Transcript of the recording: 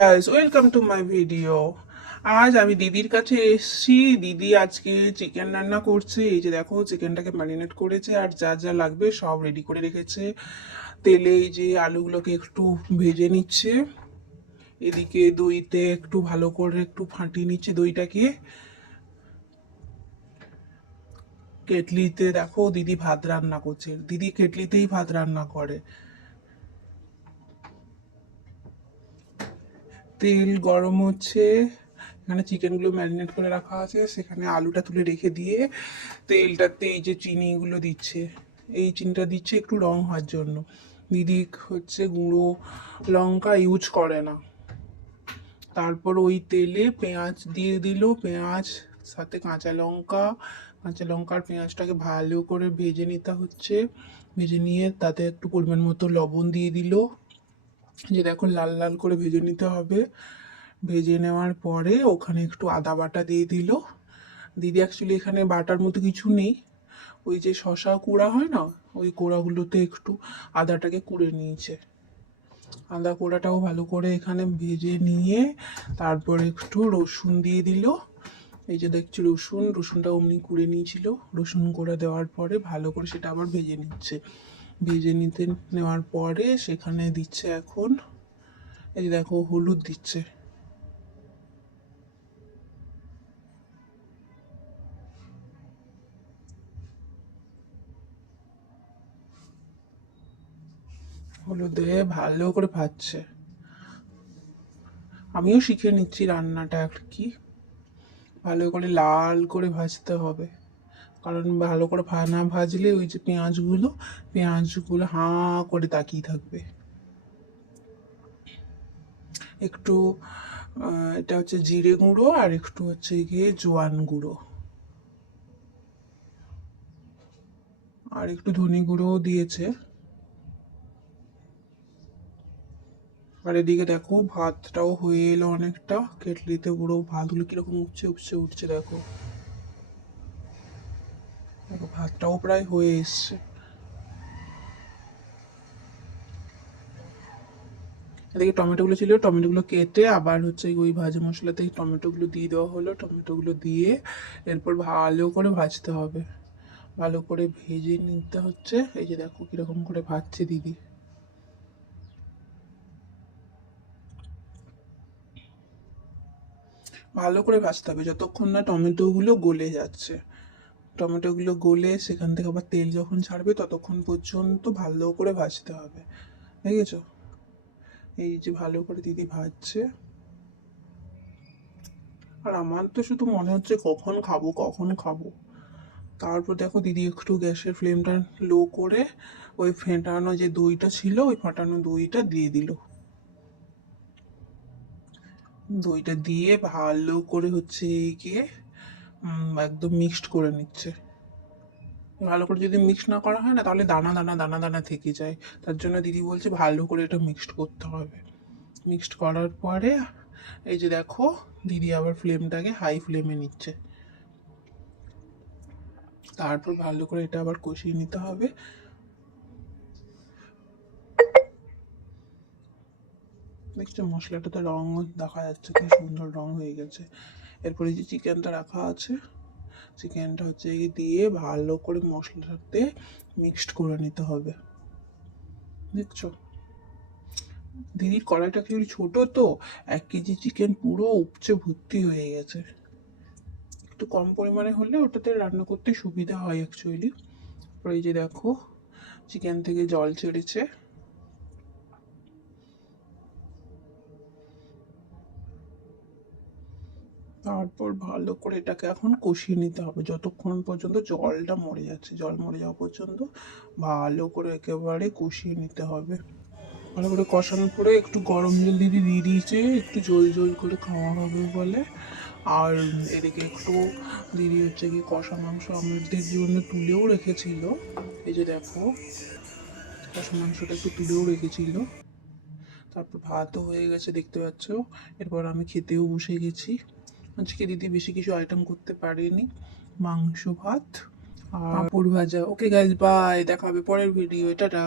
guys, welcome to my video. আজ আমি দিদির কাছে এসেছি। দিদি আজকে চিকেন রান্না করছে। এই যে দেখো, চিকেনটাকে ম্যারিনেট করেছে আর যা যা লাগবে সব রেডি করে রেখেছে। তেলে এই যে আলুগুলোকে একটু ভেজে নিচ্ছে, এদিকে দইতে একটু ভালো করে একটু ফাটিয়ে নিচ্ছে দইটাকে। কেটলিতে দেখো দিদি ভাত রান্না করছে। দিদি কেটলিতেই ভাত রান্না করে। তেল গরম হচ্ছে, এখানে চিকেনগুলো ম্যারিনেট করে রাখা আছে, সেখানে আলুটা তুলে রেখে দিয়ে তেলটাতে এই যে চিনিগুলো দিচ্ছে। এই চিনিটা দিচ্ছে একটু রং হওয়ার জন্য। দিদি হচ্ছে গুঁড়ো লঙ্কা ইউজ করে না। তারপর ওই তেলে পেঁয়াজ দিয়ে দিল, পেঁয়াজ সাথে কাঁচা লঙ্কার পেঁয়াজটাকে ভালো করে ভেজে নিতে হচ্ছে। ভেজে নিয়ে তাতে একটু পরিমাণ মতো লবণ দিয়ে দিল। যে দেখো লাল লাল করে ভেজে নিতে হবে। ভেজে নেওয়ার পরে ওখানে একটু আদা বাটা দিয়ে দিল। দিদি অ্যাকচুয়ালি এখানে বাটার মতো কিছু নেই, ওই যে শশা কুড়া হয় না, ওই কোড়াগুলোতে একটু আদাটাকে কুড়ে নিয়েছে। আদা কোড়াটাও ভালো করে এখানে ভেজে নিয়ে তারপর একটু রসুন দিয়ে দিল। এই যে দেখছি রসুনটা অমনি কুড়ে নিয়েছিল। রসুন কোড়া দেওয়ার পরে ভালো করে সেটা আবার ভেজে নিচ্ছে। ভেজে নিতে নেওয়ার পরে সেখানে দিচ্ছে এখন, এই দেখো হলুদ দিচ্ছে। হলুদ দিয়ে ভালো করে ভাজছে। আমিও শিখে নিচ্ছি রান্নাটা আর কি। ভালো করে লাল করে ভাজতে হবে, কারণ ভালো করে না ভাজলে ওই যে পেঁয়াজগুলো হাঁ করে তাকিয়ে থাকবে। একটু এটা হচ্ছে জিরে গুঁড়ো আর একটু হচ্ছে গিয়ে জোয়ান গুঁড়ো আর একটু ধনে গুঁড়োও দিয়েছে। আর এদিকে দেখো ভাতটাও হয়ে এলো অনেকটা। কেটলিতে পুরো ভাতগুলো কিরকম উপচে উপচে উঠছে দেখো। দেখো ভাতটাও প্রায় হয়ে এসছে। এদিকে টমেটোগুলো ছিল, টমেটোগুলো কেটে আবার হচ্ছে ওই ভাজা মশলাতে টমেটোগুলো দিয়ে দেওয়া হলো। টমেটোগুলো দিয়ে এরপর ভালো করে ভাজতে হবে। ভালো করে ভেজে নিতে হচ্ছে। এই যে দেখো কিরকম করে ভাজছে দিদি। ভালো করে ভাজতে হবে যতক্ষণ না টমেটোগুলো গলে যাচ্ছে। টমেটোগুলো গলে সেখান থেকে আবার তেল যখন ছাড়বে ততক্ষণ পর্যন্ত ভালো করে ভাজতে হবে। দেখেছো, এই যে ভালো করে দিদি ভাজছে। আর আমার তো শুধু মনে হচ্ছে কখন খাবো কখন খাবো। তারপর দেখো দিদি একটু গ্যাসের ফ্লেমটা লো করে ওই ফেটানো যে দইটা ছিল ওই ফাটানো দইটা দিয়ে দিল। দইটা দিয়ে ভালো করে হচ্ছে গিয়ে একদম মিক্সড করে নিচ্ছে। ভালো করে যদি মিক্স না করা হয় না, তাহলে দানা দানা দানা দানা থেকে যায়। তার জন্য দিদি বলছে ভালো করে এটা মিক্সড করতে হবে। মিক্সড করার পরে এই যে দেখো দিদি আবার ফ্লেমটাকে হাই ফ্লেমে নিচ্ছে। তারপর ভালো করে এটা আবার কষিয়ে নিতে হবে। দেখছো মশলাটাতে রং দেখা যাচ্ছে, কি সুন্দর রং হয়ে গেছে। এরপরে যে চিকেনটা রাখা আছে, চিকেনটা হচ্ছে দিয়ে ভালো করে মশলাটাতে মিক্সড করে নিতে হবে। দেখছো দিদির কড়াইটা কি ছোট, তো 1 কেজি চিকেন পুরো উপচে ভর্তি হয়ে গেছে। একটু কম পরিমাণে হলে ওটাতে রান্না করতে সুবিধা হয় অ্যাকচুয়ালি। এই যে দেখো চিকেন থেকে জল ছেড়েছে। তারপর ভালো করে এটাকে এখন কষিয়ে নিতে হবে যতক্ষণ পর্যন্ত জলটা মরে যাচ্ছে। জল মরে যাওয়া পর্যন্ত ভালো করে একেবারে কষিয়ে নিতে হবে। ভালো করে কষানোর পরে একটু গরম জল দিয়ে দিয়েছে, একটু ঝোল ঝোল করে খাওয়া হবে বলে। আর এদিকে একটু দিদি হচ্ছে কি কষা মাংস আমাদের জন্য তুলেও রেখেছিল। এই যে দেখো কষা মাংসটা একটু তুলেও রেখেছিল। তারপর ভাতও হয়ে গেছে দেখতে পাচ্ছ। এরপর আমি খেতেও বসে গেছি। আজকে দিদি বেশি কিছু আইটেম করতে পারেনি, মাংস ভাত আর পাঁপড় ভাজা। ওকে গাইজ, বাই, দেখা হবে পরের ভিডিও। টাটা।